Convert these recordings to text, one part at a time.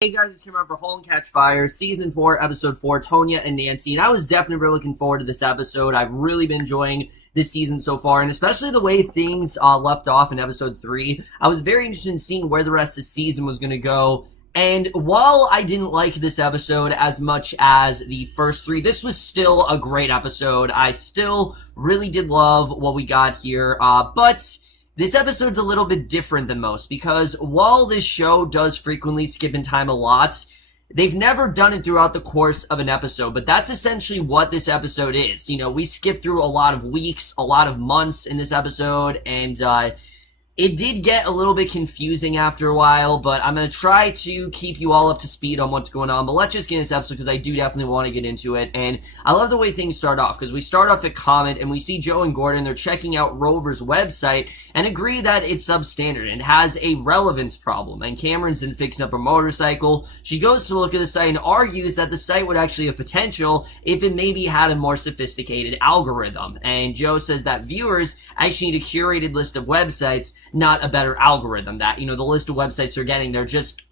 Hey guys, it's Kerry for Halt and Catch Fire, Season 4, Episode 4, Tonya and Nancy, and I was definitely really looking forward to this episode. I've really been enjoying this season so far, and especially the way things left off in Episode 3. I was very interested in seeing where the rest of the season was going to go, and while I didn't like this episode as much as the first three, this was still a great episode. I still really did love what we got here, but this episode's a little bit different than most because while this show does frequently skip in time a lot, they've never done it throughout the course of an episode, but that's essentially what this episode is. You know, we skip through a lot of weeks, a lot of months in this episode, and it did get a little bit confusing after a while, but I'm going to try to keep you all up to speed on what's going on. But let's just get in this episode because I do definitely want to get into it. And I love the way things start off because we start off at Comet and we see Joe and Gordon. They're checking out Rover's website and agree that it's substandard and has a relevance problem. And Cameron's been fixing up her motorcycle. She goes to look at the site and argues that the site would actually have potential if it maybe had a more sophisticated algorithm. And Joe says that viewers actually need a curated list of websites, not a better algorithm. That, you know, the list of websites they're getting, they're just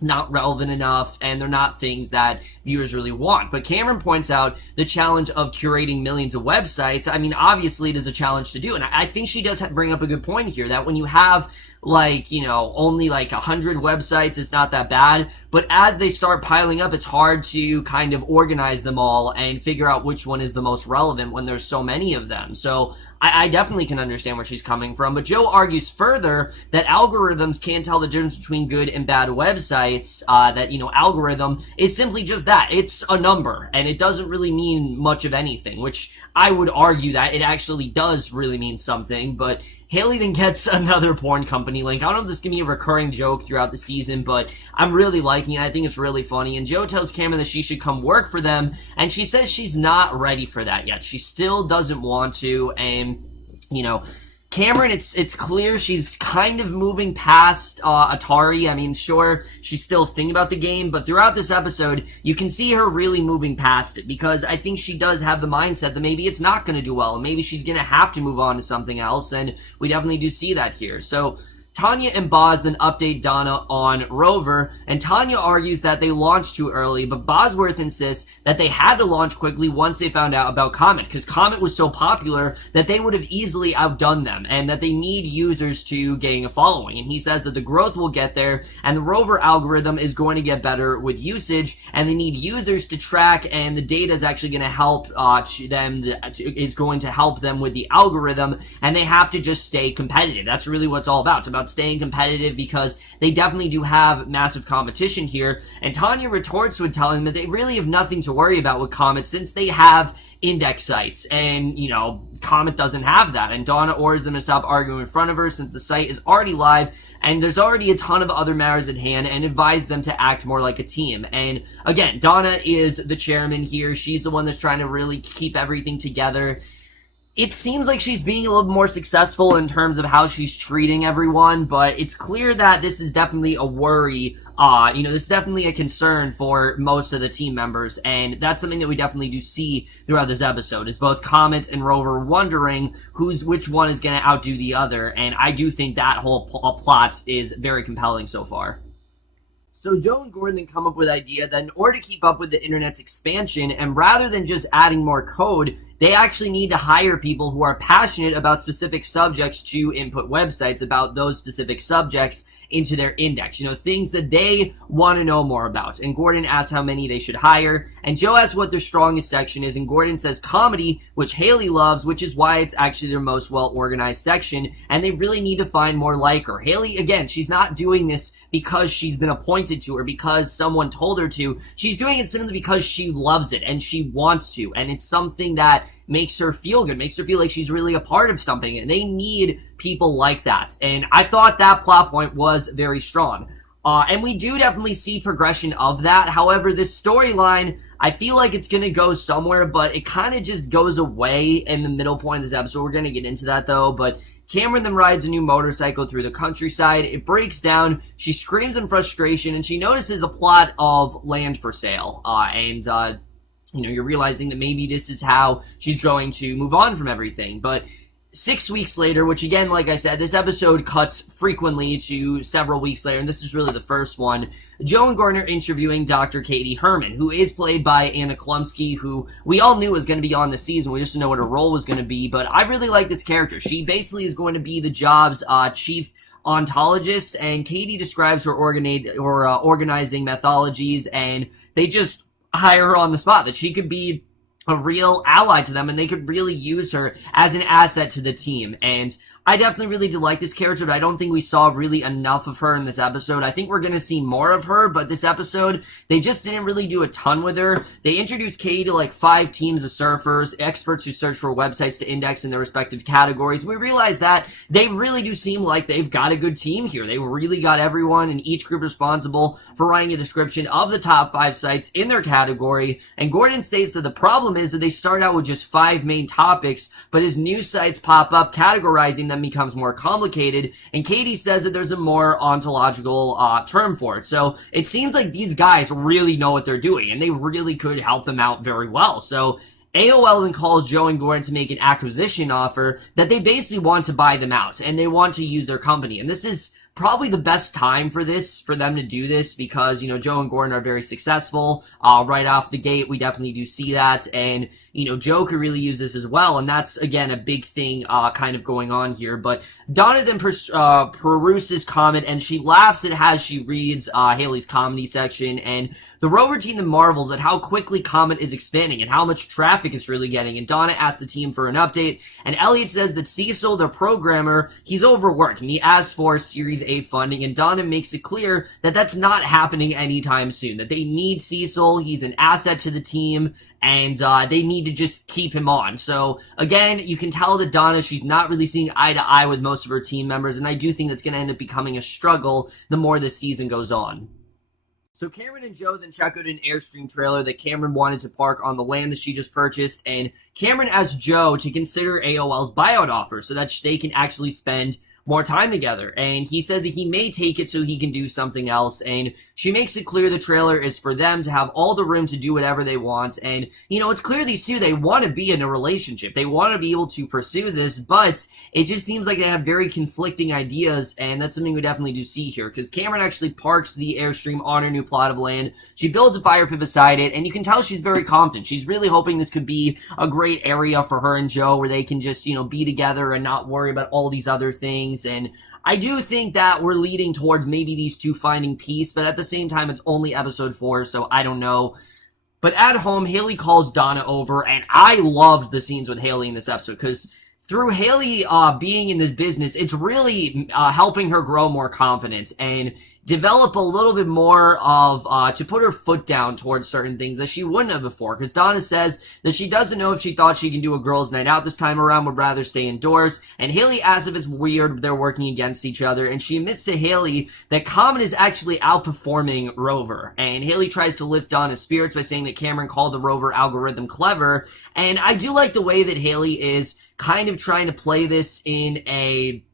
not relevant enough, and they're not things that viewers really want. But Cameron points out the challenge of curating millions of websites. I mean, obviously it is a challenge to do, and I think she does bring up a good point here, that when you have, like, you know, only like 100 websites, it's not that bad, but as they start piling up, it's hard to kind of organize them all and figure out which one is the most relevant when there's so many of them. So I definitely can understand where she's coming from, but Joe argues further that algorithms can't tell the difference between good and bad websites, that, you know, algorithm is simply just that. It's a number, and it doesn't really mean much of anything, which I would argue that it actually does really mean something. But Haley then gets another porn company link. I don't know if this can be a recurring joke throughout the season, but I'm really liking it. I think it's really funny. And Joe tells Cameron that she should come work for them, and she says she's not ready for that yet. She still doesn't want to, and, you know, Cameron, it's clear she's kind of moving past Atari. I mean, sure, she's still thinking about the game, but throughout this episode, you can see her really moving past it, because I think she does have the mindset that maybe it's not going to do well, and maybe she's going to have to move on to something else, and we definitely do see that here. So Tonya and Boz then update Donna on Rover, and Tonya argues that they launched too early, but Bosworth insists that they had to launch quickly once they found out about Comet, because Comet was so popular that they would have easily outdone them, and that they need users to gain a following. And he says that the growth will get there, and the Rover algorithm is going to get better with usage, and they need users to track, and the data is actually going to help is going to help them with the algorithm, and they have to just stay competitive. That's really what it's all about. It's about staying competitive because they definitely do have massive competition here. And Tonya retorts with telling them that they really have nothing to worry about with Comet since they have index sites, and, you know, Comet doesn't have that. And Donna orders them to stop arguing in front of her since the site is already live and there's already a ton of other matters at hand, and advise them to act more like a team. And again, Donna is the chairman here. She's the one that's trying to really keep everything together. It seems like she's being a little more successful in terms of how she's treating everyone, but it's clear that this is definitely a worry. You know, this is definitely a concern for most of the team members, and that's something that we definitely do see throughout this episode, is both Comet and Rover wondering which one is going to outdo the other, and I do think that whole plot is very compelling so far. So Joe and Gordon then come up with the idea that in order to keep up with the internet's expansion, and rather than just adding more code, they actually need to hire people who are passionate about specific subjects to input websites about those specific subjects into their index. You know, things that they want to know more about. And Gordon asks how many they should hire, and Joe asks what their strongest section is, and Gordon says comedy, which Haley loves, which is why it's actually their most well-organized section, and they really need to find more like her. Haley, again, she's not doing this because she's been appointed to, or because someone told her to. She's doing it simply because she loves it and she wants to, and it's something that makes her feel good, makes her feel like she's really a part of something, and they need people like that. And I thought that plot point was very strong. And we do definitely see progression of that. However, this storyline, I feel like it's going to go somewhere, but it kind of just goes away in the middle point of this episode. We're going to get into that, though, but Cameron then rides a new motorcycle through the countryside. It breaks down. She screams in frustration, and she notices a plot of land for sale. You know, you're realizing that maybe this is how she's going to move on from everything. But 6 weeks later, which again, like I said, this episode cuts frequently to several weeks later, and this is really the first one. Joe and Gordon are interviewing Dr. Katie Herman, who is played by Anna Klumsky, who we all knew was going to be on the season. We just didn't know what her role was going to be, but I really like this character. She basically is going to be the job's chief ontologist, and Katie describes her organizing methodologies, and they just hire her on the spot, that she could be a real ally to them, and they could really use her as an asset to the team. And I definitely really do like this character, but I don't think we saw really enough of her in this episode. I think we're going to see more of her, but this episode, they just didn't really do a ton with her. They introduced Katie to like 5 teams of surfers, experts who search for websites to index in their respective categories. We realized that they really do seem like they've got a good team here. They really got everyone in each group responsible for writing a description of the top 5 sites in their category. And Gordon states that the problem is that they start out with just 5 main topics, but as new sites pop up, categorizing them becomes more complicated, and Katie says that there's a more ontological term for it. So it seems like these guys really know what they're doing, and they really could help them out very well. So AOL then calls Joe and Gordon to make an acquisition offer that they basically want to buy them out, and they want to use their company. And this is probably the best time for them to do this, because, you know, Joe and Gordon are very successful right off the gate. We definitely do see that, and, you know, Joe could really use this as well, and that's, again, a big thing kind of going on here. But Donna then peruses comment, and she laughs at as she reads Haley's comedy section, and the rover team then marvels at how quickly Comet is expanding and how much traffic it's really getting, and Donna asks the team for an update, and Elliot says that Cecil, the programmer, he's overworked, and he asks for Series A funding, and Donna makes it clear that that's not happening anytime soon, that they need Cecil, he's an asset to the team, and they need to just keep him on. So, again, you can tell that Donna, she's not really seeing eye to eye with most of her team members, and I do think that's going to end up becoming a struggle the more this season goes on. So Cameron and Joe then check out an Airstream trailer that Cameron wanted to park on the land that she just purchased, and Cameron asks Joe to consider AOL's buyout offer so that they can actually spend more time together, and he says that he may take it so he can do something else, and she makes it clear the trailer is for them to have all the room to do whatever they want. And, you know, it's clear these two, they want to be in a relationship, they want to be able to pursue this, but it just seems like they have very conflicting ideas, and that's something we definitely do see here, because Cameron actually parks the Airstream on her new plot of land, she builds a fire pit beside it, and you can tell she's very confident. She's really hoping this could be a great area for her and Joe, where they can just, you know, be together and not worry about all these other things. And I do think that we're leading towards maybe these two finding peace, but at the same time, it's only episode 4, so I don't know. But at home, Haley calls Donna over, and I loved the scenes with Haley in this episode, because through Haley being in this business, it's really helping her grow more confidence and develop a little bit more of, to put her foot down towards certain things that she wouldn't have before. Because Donna says that she doesn't know if she thought she can do a girls' night out this time around, would rather stay indoors. And Haley asks if it's weird they're working against each other. And she admits to Haley that Comet is actually outperforming Rover. And Haley tries to lift Donna's spirits by saying that Cameron called the Rover algorithm clever. And I do like the way that Haley is kind of trying to play this in a,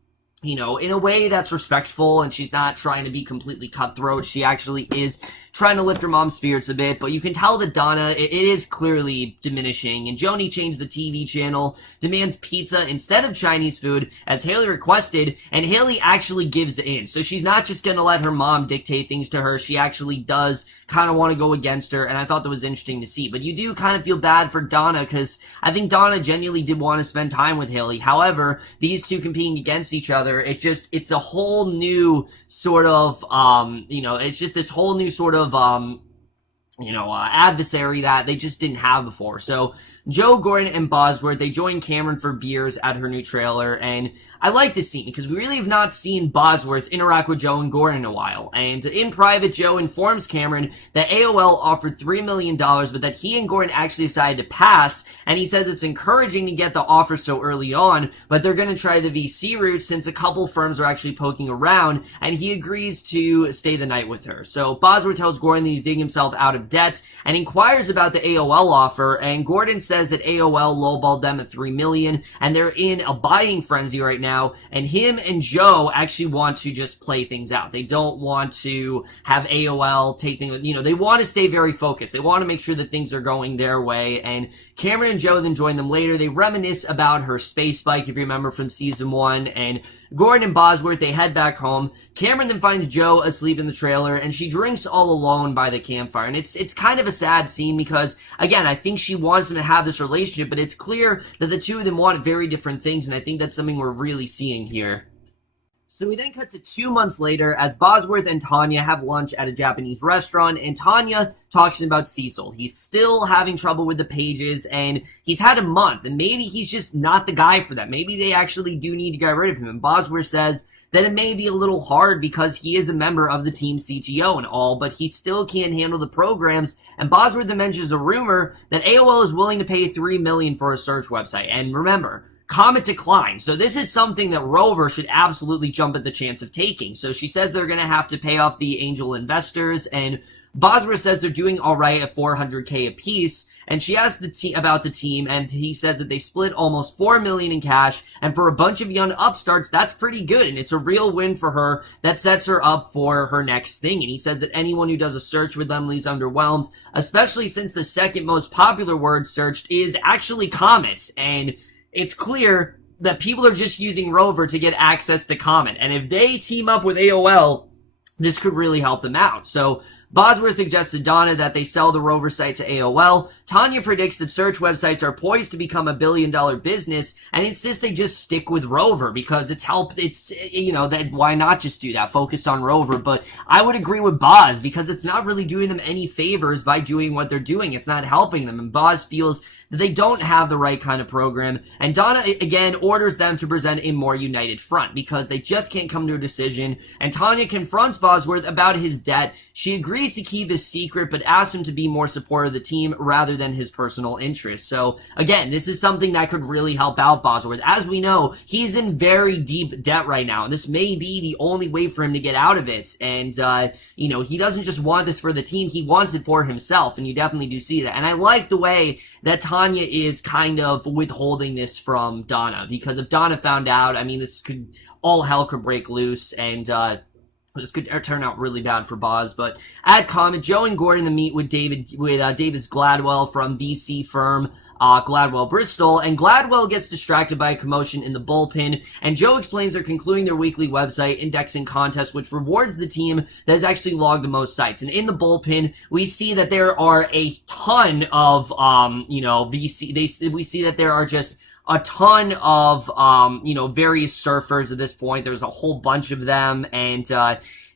you know, in a way that's respectful, and she's not trying to be completely cutthroat. She actually is trying to lift her mom's spirits a bit, but you can tell that Donna, it is clearly diminishing, and Joni changed the TV channel, demands pizza instead of Chinese food, as Haley requested, and Haley actually gives in. So she's not just gonna let her mom dictate things to her, she actually does kind of want to go against her, and I thought that was interesting to see. But you do kind of feel bad for Donna, because I think Donna genuinely did want to spend time with Haley. However, these two competing against each other, it's a whole new sort of, you know, it's just this whole new sort of, adversary that they just didn't have before. So Joe, Gordon, and Bosworth, they join Cameron for beers at her new trailer, and I like this scene because we really have not seen Bosworth interact with Joe and Gordon in a while. And in private, Joe informs Cameron that AOL offered $3 million, but that he and Gordon actually decided to pass, and he says it's encouraging to get the offer so early on, but they're going to try the VC route since a couple firms are actually poking around, and he agrees to stay the night with her. So Bosworth tells Gordon that he's digging himself out of debt and inquires about the AOL offer, and Gordon says says that AOL lowballed them at $3 million, and they're in a buying frenzy right now, and him and Joe actually want to just play things out. They don't want to have AOL take things, they want to stay very focused. They want to make sure that things are going their way, and Cameron and Joe then join them later. They reminisce about her space bike, if you remember from season 1, and Gordon and Bosworth, they head back home. Cameron then finds Joe asleep in the trailer, and she drinks all alone by the campfire. And it's kind of a sad scene because, again, I think she wants them to have this relationship, but it's clear that the two of them want very different things, and I think that's something we're really seeing here. So we then cut to 2 months later as Bosworth and Tonya have lunch at a Japanese restaurant, and Tonya talks about Cecil. He's still having trouble with the pages, and he's had a month, and maybe he's just not the guy for that. Maybe they actually do need to get rid of him. And Bosworth says that it may be a little hard because he is a member of the team CTO and all, but he still can't handle the programs. And Bosworth then mentions a rumor that AOL is willing to pay $3 million for a search website. And remember, Comet declined. So this is something that Rover should absolutely jump at the chance of taking. So she says they're going to have to pay off the angel investors, and Bosworth says they're doing all right at $400K apiece, and she asks about the team, and he says that they split almost $4 million in cash, and for a bunch of young upstarts, that's pretty good, and it's a real win for her that sets her up for her next thing. And he says that anyone who does a search with them leaves underwhelmed, especially since the second most popular word searched is actually Comet, and it's clear that people are just using Rover to get access to Comet, and if they team up with AOL, this could really help them out. So Bosworth suggests to Donna that they sell the Rover site to AOL. Tonya predicts that search websites are poised to become a billion-dollar business and insists they just stick with Rover because that why not just do that, focus on Rover. But I would agree with Boz because it's not really doing them any favors by doing what they're doing. It's not helping them, and Boz feels that they don't have the right kind of program, and Donna again orders them to present a more united front because they just can't come to a decision. And Tonya confronts Bosworth about his debt. She agrees to keep his secret but asks him to be more supportive of the team rather than his personal interests. So again, this is something that could really help out Bosworth. As we know, he's in very deep debt right now, and this may be the only way for him to get out of it. And he doesn't just want this for the team, he wants it for himself, and you definitely do see that. And I like the way that Tonya is kind of withholding this from Donna, because if Donna found out, all hell could break loose, and this could turn out really bad for Boz. But at Comet, Joe and Gordon meet with Davis Gladwell from VC firm Gladwell Bristol, and Gladwell gets distracted by a commotion in the bullpen, and Joe explains they're concluding their weekly website indexing contest, which rewards the team that has actually logged the most sites. And in the bullpen, we see that there are a ton of, VC, we see that there are just a ton of, various surfers at this point. There's a whole bunch of them, and,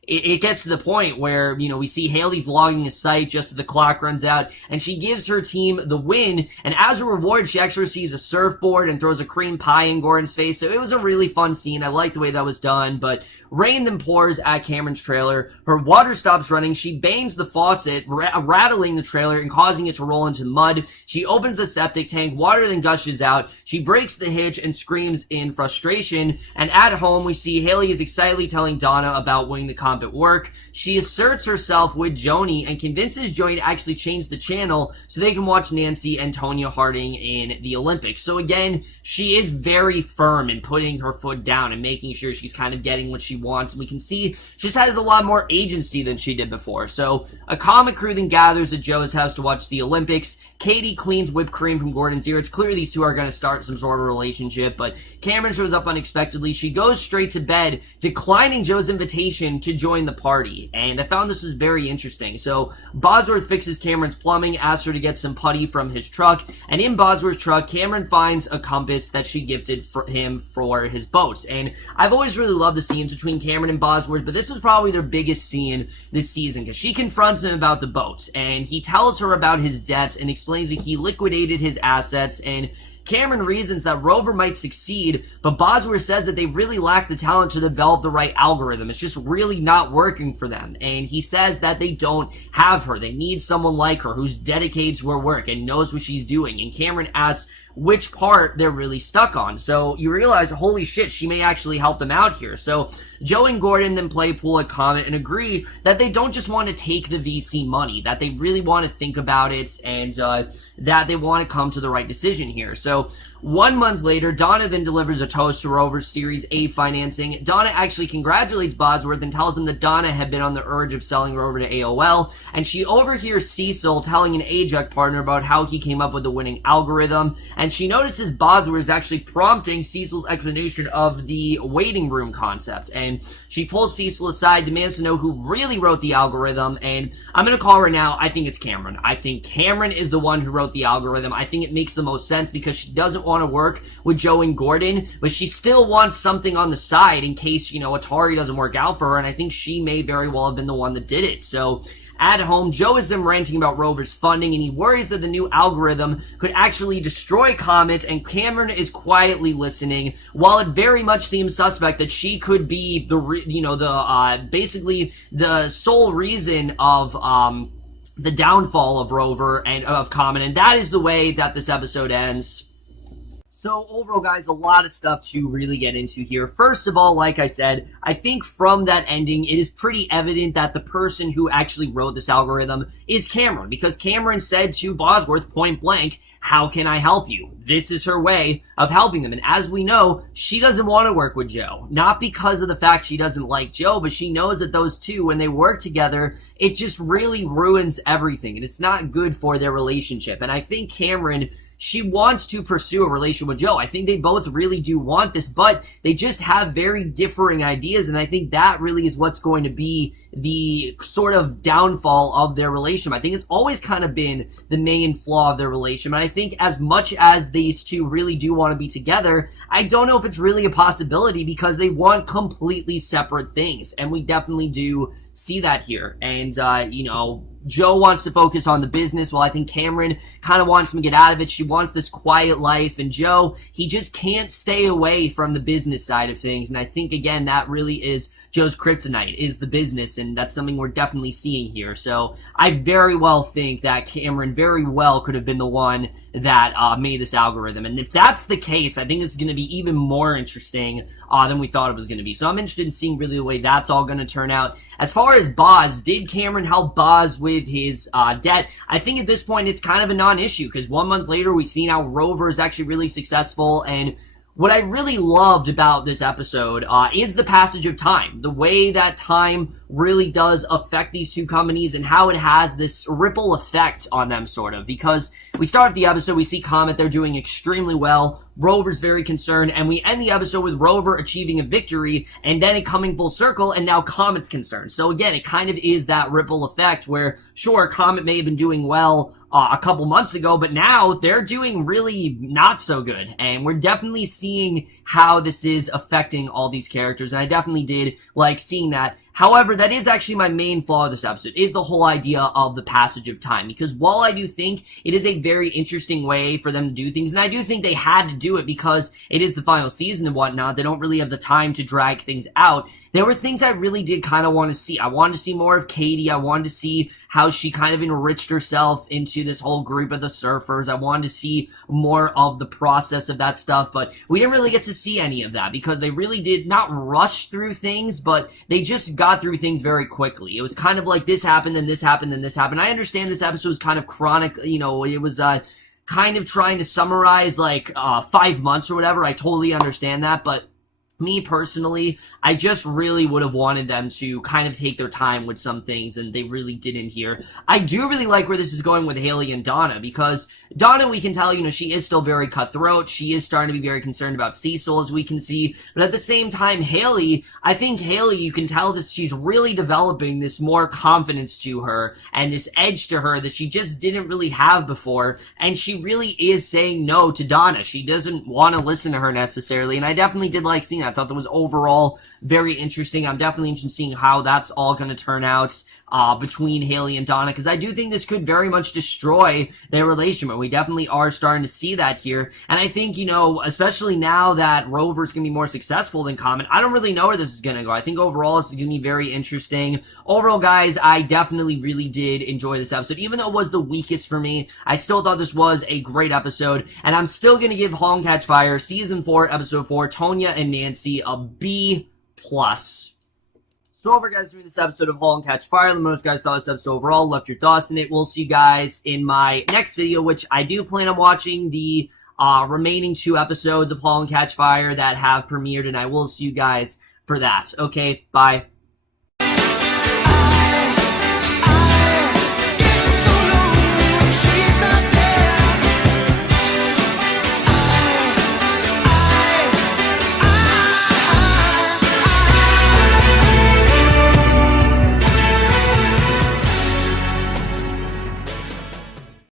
it gets to the point where, we see Haley's logging the site just as the clock runs out, and she gives her team the win, and as a reward, she actually receives a surfboard and throws a cream pie in Gordon's face. So it was a really fun scene. I like the way that was done, but rain then pours at Cameron's trailer. Her water stops running. She bangs the faucet, rattling the trailer and causing it to roll into mud. She opens the septic tank. Water then gushes out. She breaks the hitch and screams in frustration. And at home, we see Haley is excitedly telling Donna about winning the comp at work. She asserts herself with Joni and convinces Joni to actually change the channel so they can watch Nancy and Tonya Harding in the Olympics. So again, she is very firm in putting her foot down and making sure she's kind of getting what she wants. And we can see she just has a lot more agency than she did before. So a comic crew then gathers at Joe's house to watch the Olympics. Katie cleans whipped cream from Gordon's ear. It's clear these two are going to start some sort of relationship, but Cameron shows up unexpectedly. She goes straight to bed, declining Joe's invitation to join the party, and I found this was very interesting. So Bosworth fixes Cameron's plumbing, asks her to get some putty from his truck, and in Bosworth's truck, Cameron finds a compass that she gifted for him for his boat. And I've always really loved the scenes between Cameron and Bosworth, but this was probably their biggest scene this season, because she confronts him about the boat, and he tells her about his debts and explains that he liquidated his assets, and Cameron reasons that Rover might succeed, but Bosworth says that they really lack the talent to develop the right algorithm. It's just really not working for them, and he says that they don't have her. They need someone like her who's dedicated to her work and knows what she's doing, and Cameron asks which part they're really stuck on. So you realize, holy shit, she may actually help them out here. So Joe and Gordon then play pool at Comet and agree that they don't just want to take the VC money, that they really want to think about it, and that they want to come to the right decision here. So 1 month later, Donna then delivers a toast to Rover's Series A financing. Donna actually congratulates Bosworth and tells him that Donna had been on the urge of selling Rover to AOL, and she overhears Cecil telling an AJAC partner about how he came up with the winning algorithm, and she notices Bosworth is actually prompting Cecil's explanation of the waiting room concept, and she pulls Cecil aside, demands to know who really wrote the algorithm, and I'm gonna call her now. I think it's Cameron. I think Cameron is the one who wrote the algorithm. I think it makes the most sense because she doesn't want to work with Joe and Gordon, but she still wants something on the side in case, Atari doesn't work out for her, and I think she may very well have been the one that did it. So at home, Joe is then ranting about Rover's funding, and he worries that the new algorithm could actually destroy Comet, and Cameron is quietly listening, while it very much seems suspect that she could be basically the sole reason of, the downfall of Rover and of Comet, and that is the way that this episode ends. So overall, guys, a lot of stuff to really get into here. First of all, like I said, I think from that ending, it is pretty evident that the person who actually wrote this algorithm is Cameron, because Cameron said to Bosworth point blank, "How can I help you?" This is her way of helping them. And as we know, she doesn't want to work with Joe. Not because of the fact she doesn't like Joe, but she knows that those two, when they work together, it just really ruins everything. And it's not good for their relationship. And I think Cameron, she wants to pursue a relationship with Joe. I think they both really do want this, but they just have very differing ideas, and I think that really is what's going to be the sort of downfall of their relationship. I think it's always kind of been the main flaw of their relationship, and I think as much as these two really do want to be together, I don't know if it's really a possibility because they want completely separate things, and we definitely do see that here. And, Joe wants to focus on the business, while I think Cameron kind of wants him to get out of it. She wants this quiet life, and Joe, he just can't stay away from the business side of things. And I think, again, that really is Joe's kryptonite, is the business, and that's something we're definitely seeing here. So I very well think that Cameron very well could have been the one that made this algorithm. And if that's the case, I think it's going to be even more interesting than we thought it was going to be. So I'm interested in seeing really the way that's all going to turn out. As far as Boz, did Cameron help Boz with his debt? I think at this point it's kind of a non-issue, because 1 month later we see now Rover is actually really successful, and what I really loved about this episode is the passage of time. The way that time really does affect these two companies and how it has this ripple effect on them, sort of. Because we start the episode, we see Comet, they're doing extremely well. Rover's very concerned, and we end the episode with Rover achieving a victory, and then it coming full circle, and now Comet's concerned. So again, it kind of is that ripple effect where, sure, Comet may have been doing well a couple months ago, but now they're doing really not so good, and we're definitely seeing how this is affecting all these characters, and I definitely did like seeing that. However, that is actually my main flaw of this episode, is the whole idea of the passage of time. Because while I do think it is a very interesting way for them to do things, and I do think they had to do it because it is the final season and whatnot, they don't really have the time to drag things out, there were things I really did kind of want to see. I wanted to see more of Katie. I wanted to see how she kind of enriched herself into this whole group of the surfers. I wanted to see more of the process of that stuff, but we didn't really get to see any of that because they really did not rush through things, but they just got through things very quickly. It was kind of like this happened, then this happened, then this happened. I understand this episode was kind of chronic, it was kind of trying to summarize like 5 months or whatever. I totally understand that, but me personally, I just really would have wanted them to kind of take their time with some things, and they really didn't here. I do really like where this is going with Haley and Donna, because Donna, we can tell, she is still very cutthroat. She is starting to be very concerned about Cecil, as we can see. But at the same time, Haley, I think Haley, you can tell that she's really developing this more confidence to her and this edge to her that she just didn't really have before. And she really is saying no to Donna. She doesn't want to listen to her necessarily. And I definitely did like seeing that. I thought that was overall very interesting. I'm definitely interested in seeing how that's all going to turn out between Haley and Donna, because I do think this could very much destroy their relationship. We definitely are starting to see that here. And I think, especially now that Rover's going to be more successful than Common, I don't really know where this is going to go. I think overall this is going to be very interesting. Overall, guys, I definitely really did enjoy this episode. Even though it was the weakest for me, I still thought this was a great episode. And I'm still going to give Halt, Catch Fire Season 4, Episode 4, Tonya and Nancy, a B+. So over, guys, through this episode of Halt, Catch Fire. Let me know what you guys thought of this episode overall. Left your thoughts in it. We'll see you guys in my next video, which I do plan on watching the remaining 2 episodes of Halt, Catch Fire that have premiered, and I will see you guys for that. Okay, bye.